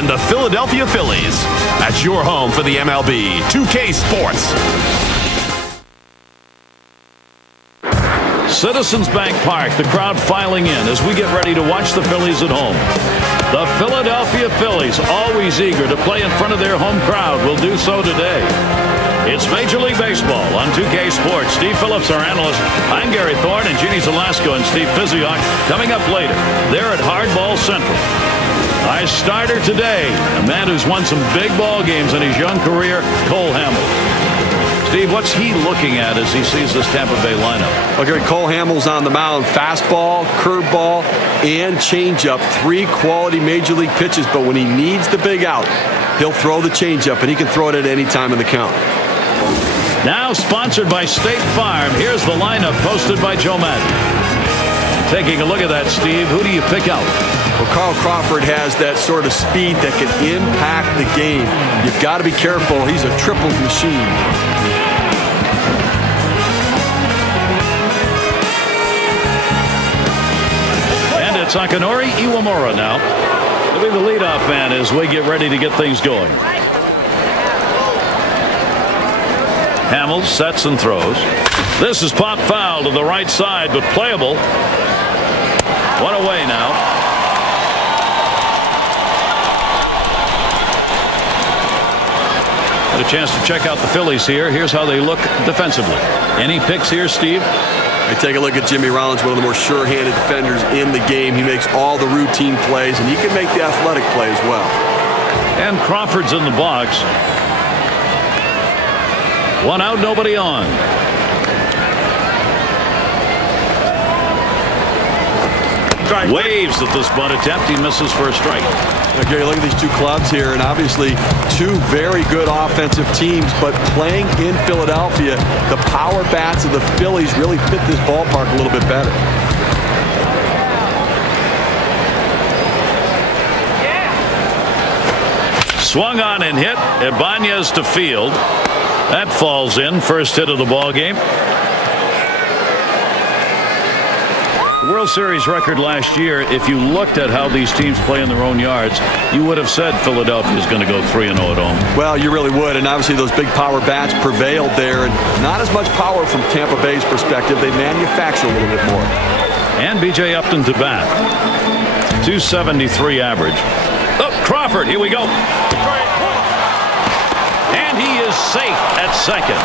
and the Philadelphia Phillies. That's your home for the MLB 2K Sports. Citizens Bank Park, the crowd filing in as we get ready to watch the Phillies at home. The Philadelphia Phillies, always eager to play in front of their home crowd, will do so today. It's Major League Baseball on 2K Sports. Steve Phillips, our analyst. I'm Gary Thorne, and Jeannie Zalasko and Steve Physiok coming up later. They're at Hardball Central. Our starter today, a man who's won some big ball games in his young career, Cole Hamels. Steve, what's he looking at as he sees this Tampa Bay lineup? Well, Gary, Cole Hamels on the mound. Fastball, curveball, and changeup. 3 quality Major League pitches, but when he needs the big out, he'll throw the changeup, and he can throw it at any time in the count. Now sponsored by State Farm, here's the lineup posted by Joe Madden. Taking a look at that, Steve, who do you pick out? Well, Carl Crawford has that sort of speed that can impact the game. You've got to be careful. He's a triples machine. And it's Akinori Iwamura now. He'll be the leadoff man as we get ready to get things going. Hamels sets and throws. This is pop foul to the right side, but playable. One away now. Had a chance to check out the Phillies here. Here's how they look defensively. Any picks here, Steve? I take a look at Jimmy Rollins, one of the more sure-handed defenders in the game. He makes all the routine plays, and he can make the athletic play as well. And Crawford's in the box. 1 out, nobody on. Waves at this bunt attempt. He misses for a strike. Now, Gary, look at these 2 clubs here, and obviously 2 very good offensive teams, but playing in Philadelphia, the power bats of the Phillies really fit this ballpark a little bit better. Swung on and hit. Ibanez to field. That falls in. First hit of the ball game. World Series record last year, if you looked at how these teams play in their own yards, you would have said Philadelphia is going to go 3-0 at home. Well, you really would, and obviously those big power bats prevailed there, and not as much power from Tampa Bay's perspective. They manufacture a little bit more. And B.J. Upton to bat. 273 average. Oh, Crawford, here we go. And he is safe at second.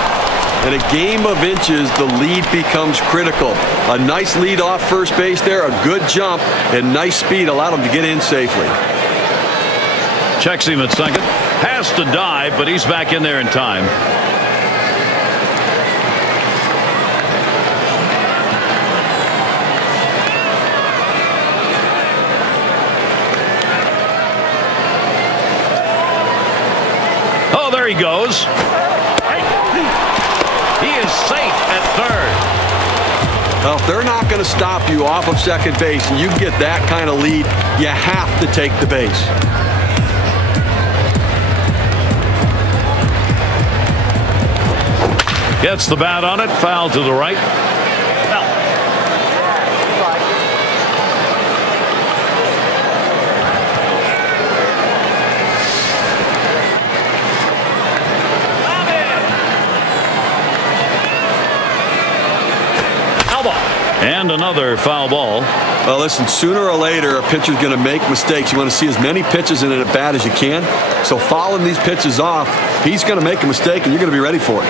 In a game of inches, the lead becomes critical. A nice lead off first base there, a good jump, and nice speed allowed him to get in safely. Checks him at second. Has to dive, but he's back in there in time. Oh, there he goes. He is safe at third. Well, if they're not going to stop you off of second base and you get that kind of lead, you have to take the base. Gets the bat on it. Foul to the right. And another foul ball. Well, listen, sooner or later, a pitcher's going to make mistakes. You want to see as many pitches in it at bat as you can. So fouling these pitches off, he's going to make a mistake, and you're going to be ready for it.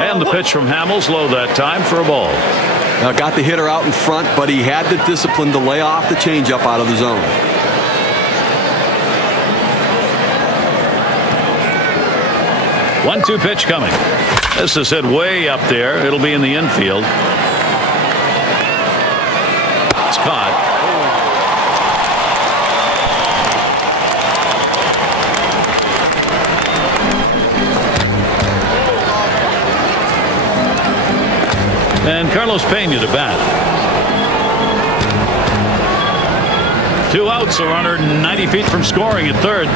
And the pitch from Hamels, low that time for a ball. Now got the hitter out in front, but he had the discipline to lay off the changeup out of the zone. 1-2 pitch coming. This is hit way up there. It'll be in the infield. It's caught. And Carlos Pena to bat. 2 outs, a runner 90 feet from scoring at third.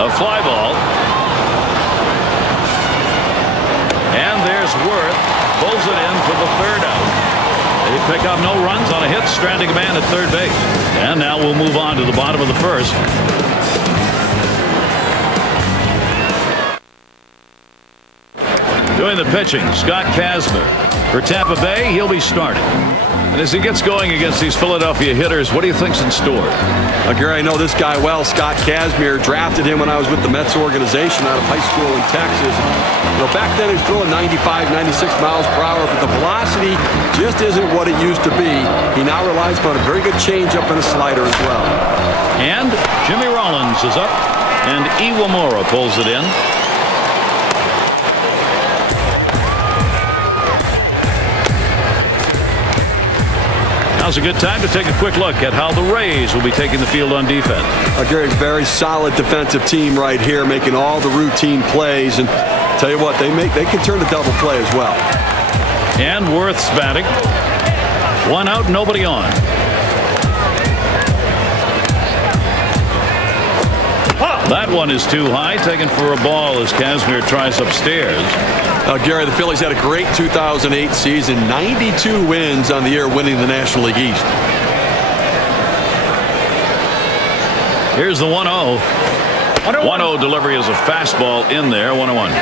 A fly ball. pulls it in for the third out. They pick up no runs on a hit, stranding a man at third base. And now we'll move on to the bottom of the first. Doing the pitching, Scott Kazmir. For Tampa Bay, he'll be starting. And as he gets going against these Philadelphia hitters, what do you think's in store? Gary, I know this guy well, Scott Kazmir. Drafted him when I was with the Mets organization out of high school in Texas. You know, back then he was throwing 95, 96 miles per hour, but the velocity just isn't what it used to be. He now relies upon a very good changeup and a slider as well. And Jimmy Rollins is up, and Iwamura pulls it in. Now's a good time to take a quick look at how the Rays will be taking the field on defense. Gary's very solid defensive team right here, making all the routine plays, and tell you what, they can turn a double play as well. And Worth's batting. One out, nobody on. That one is too high, taken for a ball as Kazmir tries upstairs. Gary, the Phillies had a great 2008 season, 92 wins on the year, winning the National League East. Here's the 1-0. 1-0 delivery is a fastball in there, 1-1.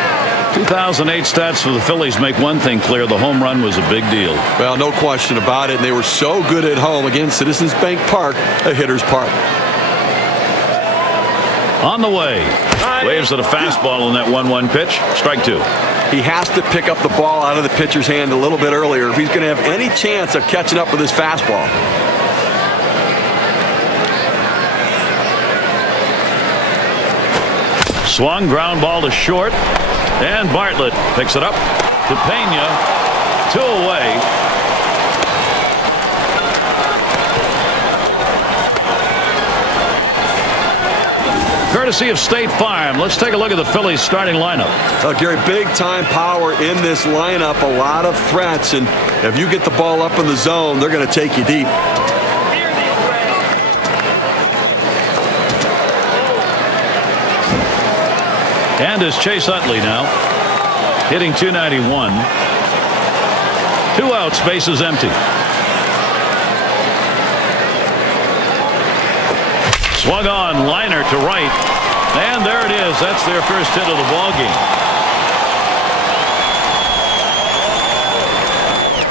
2008 stats for the Phillies make one thing clear: the home run was a big deal. Well, no question about it. And they were so good at home against Citizens Bank Park, a hitter's park. On the way. Waves at a fastball on that 1-1 pitch. Strike two. He has to pick up the ball out of the pitcher's hand a little bit earlier if he's going to have any chance of catching up with his fastball. Swung, ground ball to short, and Bartlett picks it up to Pena. Two away. Courtesy of State Farm. Let's take a look at the Phillies starting lineup. Gary, big time power in this lineup, a lot of threats, and if you get the ball up in the zone, they're going to take you deep. And it's Chase Utley now, hitting .291. 2 outs, base is empty. Swung on, liner to right, and there it is. That's their first hit of the ball game.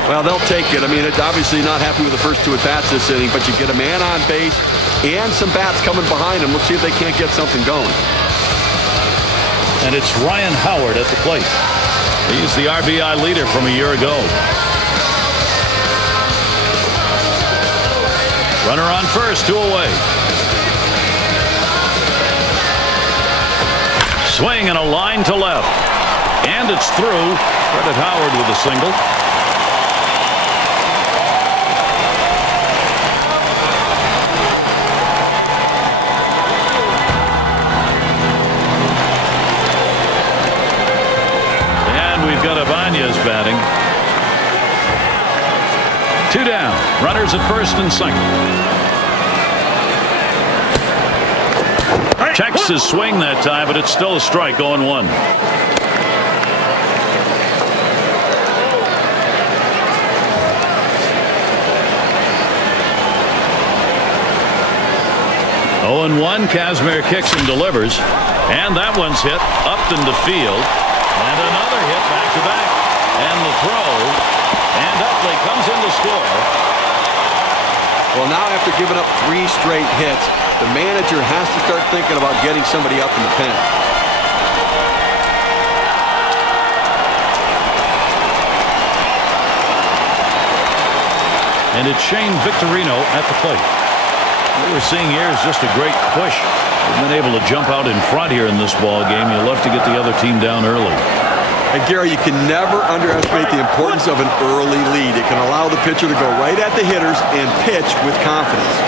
Well, they'll take it. I mean, it's obviously not happy with the first 2 at-bats this inning, but you get a man on base and some bats coming behind him. Let's see if they can't get something going. And it's Ryan Howard at the plate. He's the RBI leader from a year ago. Runner on first, 2 away. Swing and a line to left. And it's through. Credit Howard with a single. And we've got Ibanez batting. 2 down. Runners at first and second. Checks his swing that time, but it's still a strike, 0-1. Kazmir kicks and delivers, and that one's hit up into field, and another hit back to back, and the throw, and Utley comes in to score. Well, now after giving up 3 straight hits, the manager has to start thinking about getting somebody up in the pen. And it's Shane Victorino at the plate. What we're seeing here is just a great push. They've been able to jump out in front here in this ball game. You love to get the other team down early. And Gary, you can never underestimate the importance of an early lead. It can allow the pitcher to go right at the hitters and pitch with confidence.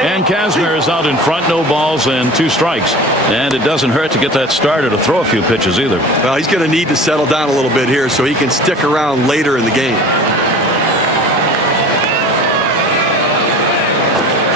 And Kazmir is out in front, no balls and 2 strikes. And it doesn't hurt to get that starter to throw a few pitches either. Well, he's going to need to settle down a little bit here so he can stick around later in the game.